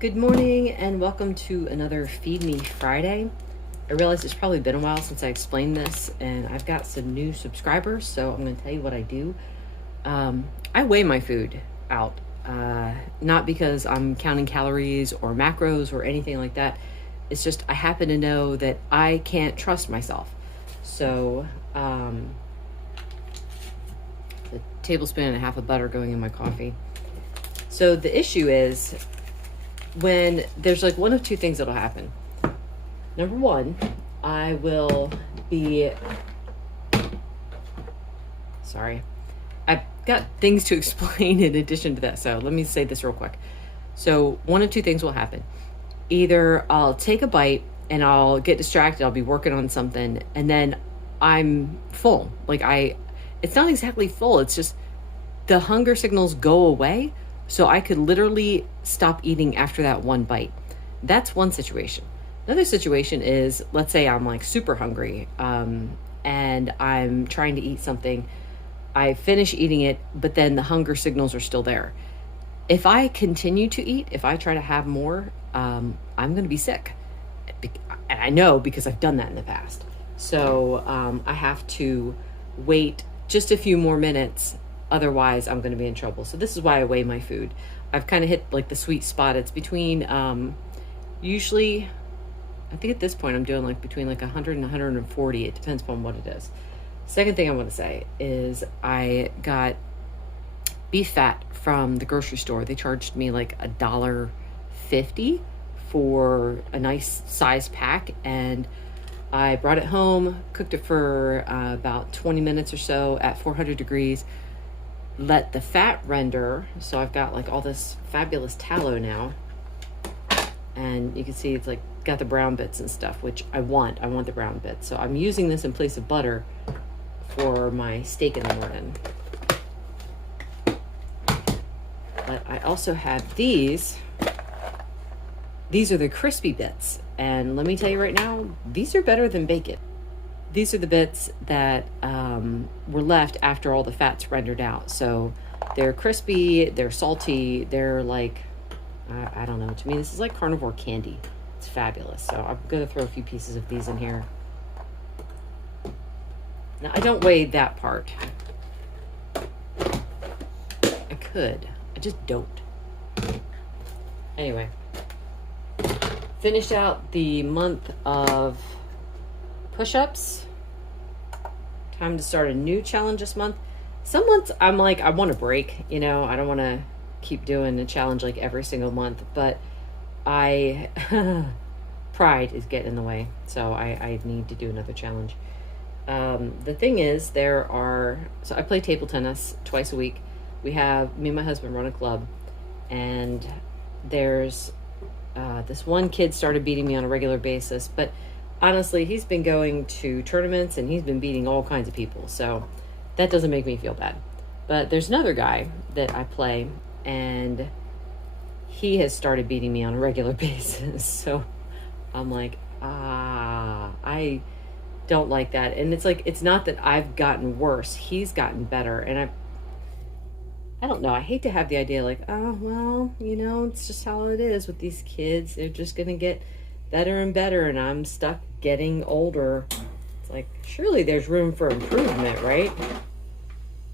Good morning and welcome to another Feed Me Friday. I realize it's probably been a while since I explained this, and I've got some new subscribers, so I'm going to tell you what I do. I weigh my food out, not because I'm counting calories or macros or anything like that. It's just I happen to know that I can't trust myself. So, a tablespoon and a half of butter going in my coffee. So the issue is when there's like one of two things that'll happen. Number one, I will be, sorry, I've got things to explain in addition to that. So let me say this real quick. So one of two things will happen. Either I'll take a bite and I'll get distracted. I'll be working on something and then I'm full. It's not exactly full. It's just the hunger signals go away. So I could literally stop eating after that one bite. That's one situation. Another situation is, let's say I'm like super hungry and I'm trying to eat something. I finish eating it, but then the hunger signals are still there. If I continue to eat, if I try to have more, I'm going to be sick. And I know because I've done that in the past. So I have to wait just a few more minutes. Otherwise, I'm going to be in trouble. So this is why I weigh my food. I've kind of hit like the sweet spot. It's between, usually, I think at this point I'm doing like between like 100 and 140. It depends upon what it is. Second thing I want to say is I got beef fat from the grocery store. They charged me like $1.50 for a nice size pack. And I brought it home, cooked it for about 20 minutes or so at 400 degrees. Let the fat render. So I've got like all this fabulous tallow now. And you can see it's like got the brown bits and stuff, which I want the brown bits. So I'm using this in place of butter for my steak in the morning. But I also have these. These are the crispy bits. And let me tell you right now, these are better than bacon. These are the bits that were left after all the fat's rendered out. So they're crispy, they're salty, they're like, I don't know. To me, this is like carnivore candy. It's fabulous. So I'm going to throw a few pieces of these in here. Now, I don't weigh that part. I could. I just don't. Anyway. Finished out the month of push-ups. Time to start a new challenge this month. Some months I'm like, I want a break, I don't want to keep doing a challenge like every single month, but pride is getting in the way. So I need to do another challenge. The thing is so I play table tennis twice a week. Me and my husband run a club, and there's this one kid started beating me on a regular basis, but honestly, he's been going to tournaments and he's been beating all kinds of people. So that doesn't make me feel bad. But there's another guy that I play and he has started beating me on a regular basis. So I'm like, I don't like that. And it's like, it's not that I've gotten worse. He's gotten better. And I don't know. I hate to have the idea like, oh, well, it's just how it is with these kids. They're just going to get better and better, and I'm stuck getting older. It's like, surely there's room for improvement, right?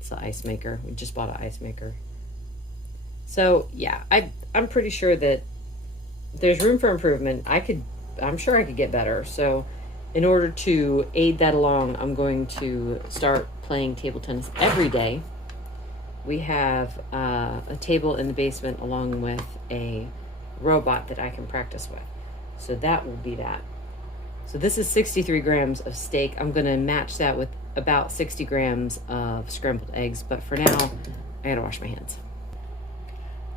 It's the ice maker. We just bought an ice maker. So, yeah, I'm pretty sure that there's room for improvement. I'm sure I could get better. So, in order to aid that along, I'm going to start playing table tennis every day. We have a table in the basement along with a robot that I can practice with. So that will be that. So this is 63 grams of steak. I'm going to match that with about 60 grams of scrambled eggs. But for now, I got to wash my hands.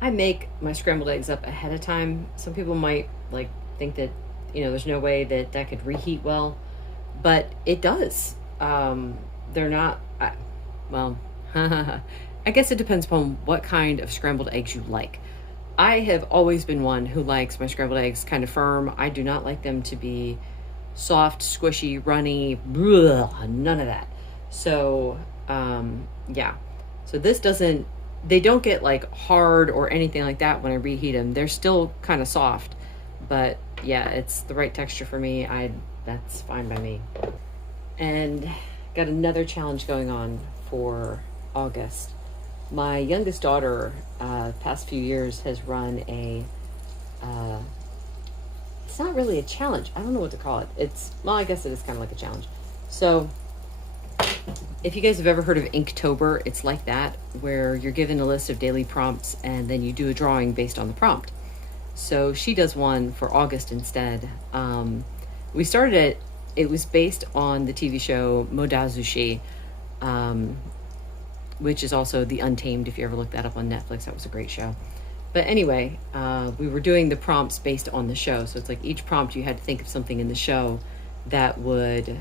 I make my scrambled eggs up ahead of time. Some people might think that, there's no way that could reheat well. But it does. They're not, I guess it depends upon what kind of scrambled eggs you like. I have always been one who likes my scrambled eggs kind of firm. I do not like them to be soft, squishy, runny, none of that. So, yeah. So this doesn't they don't get like hard or anything like that when I reheat them. They're still kind of soft, but yeah, it's the right texture for me. That's fine by me. And got another challenge going on for August. My youngest daughter, past few years, has run a. It's not really a challenge. I don't know what to call it. Well, I guess it is kind of like a challenge. So, if you guys have ever heard of Inktober, it's like that, where you're given a list of daily prompts and then you do a drawing based on the prompt. So she does one for August instead. We started it. It was based on the TV show Modazushi, which is also The Untamed. If you ever look that up on Netflix, that was a great show. But anyway, we were doing the prompts based on the show. So it's like each prompt you had to think of something in the show that would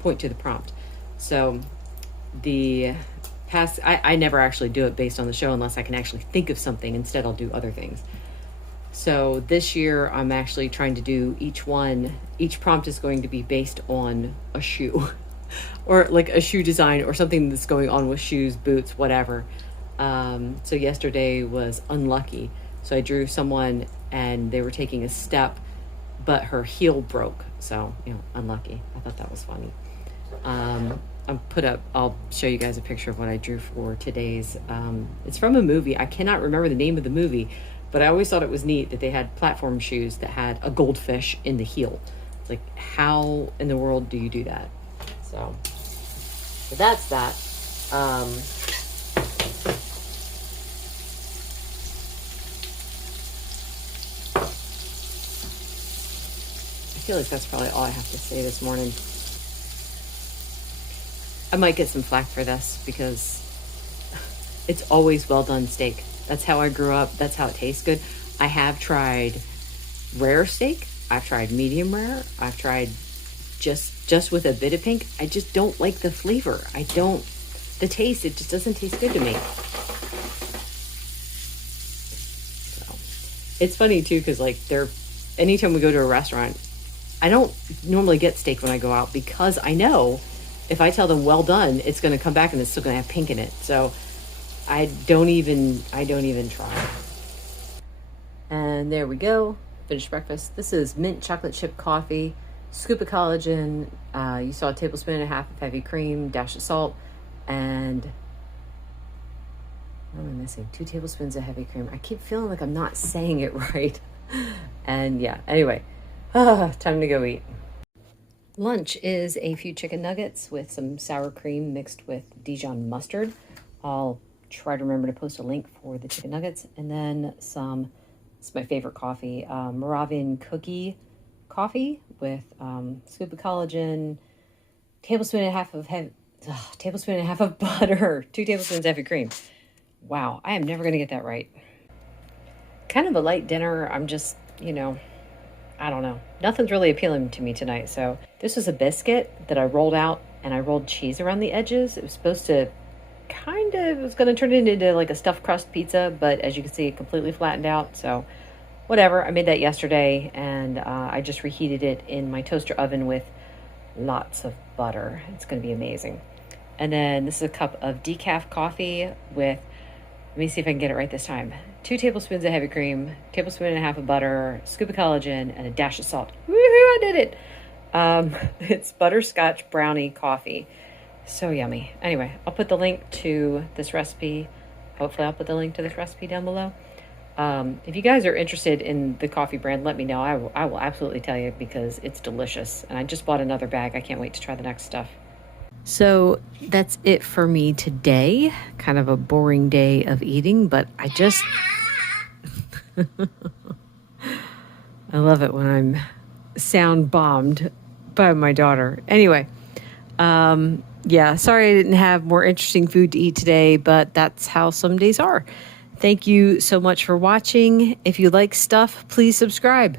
point to the prompt. So I never actually do it based on the show unless I can actually think of something. Instead, I'll do other things. So this year I'm actually trying to do each prompt is going to be based on a shoe or like a shoe design or something that's going on with shoes, boots, whatever. So yesterday was unlucky. So I drew someone and they were taking a step, but her heel broke. So, unlucky. I thought that was funny. I'll show you guys a picture of what I drew for today's, it's from a movie. I cannot remember the name of the movie, but I always thought it was neat that they had platform shoes that had a goldfish in the heel. It's like, how in the world do you do that? So that's that. I feel like that's probably all I have to say this morning. I might get some flack for this because it's always well done steak. That's how I grew up. That's how it tastes good. I have tried rare steak. I've tried medium rare. I've tried just with a bit of pink. I just don't like the flavor. The taste, it just doesn't taste good to me. So, it's funny too, because like anytime we go to a restaurant, I don't normally get steak when I go out because I know if I tell them well done, it's going to come back and it's still going to have pink in it. So I don't even try. And there we go. Finished breakfast. This is mint chocolate chip coffee, scoop of collagen. You saw a tablespoon and a half of heavy cream, dash of salt, and what am I missing? 2 tablespoons of heavy cream. I keep feeling like I'm not saying it right. And yeah, anyway, time to go eat. Lunch is a few chicken nuggets with some sour cream mixed with Dijon mustard. I'll try to remember to post a link for the chicken nuggets. And then it's my favorite coffee, Moravian cookie coffee with scoop of collagen, tablespoon and a half of butter, 2 tablespoons heavy cream. Wow, I am never going to get that right. Kind of a light dinner. I'm just, I don't know. Nothing's really appealing to me tonight. So this was a biscuit that I rolled out and I rolled cheese around the edges. It was supposed to it was going to turn it into like a stuffed crust pizza, but as you can see, it completely flattened out. So whatever. I made that yesterday and I just reheated it in my toaster oven with lots of butter. It's going to be amazing. And then this is a cup of decaf coffee with, let me see if I can get it right this time. 2 tablespoons of heavy cream, tablespoon and a half of butter, scoop of collagen, and a dash of salt. Woohoo, I did it. It's butterscotch brownie coffee. So yummy. Anyway, I'll put the link to this recipe. Hopefully I'll put the link to this recipe down below. If you guys are interested in the coffee brand, let me know. I will absolutely tell you because it's delicious. And I just bought another bag. I can't wait to try the next stuff. So that's it for me today. Kind of a boring day of eating, but I love it when I'm sound bombed by my daughter. Anyway, yeah, sorry I didn't have more interesting food to eat today, but that's how some days are. Thank you so much for watching. If you like stuff, please subscribe.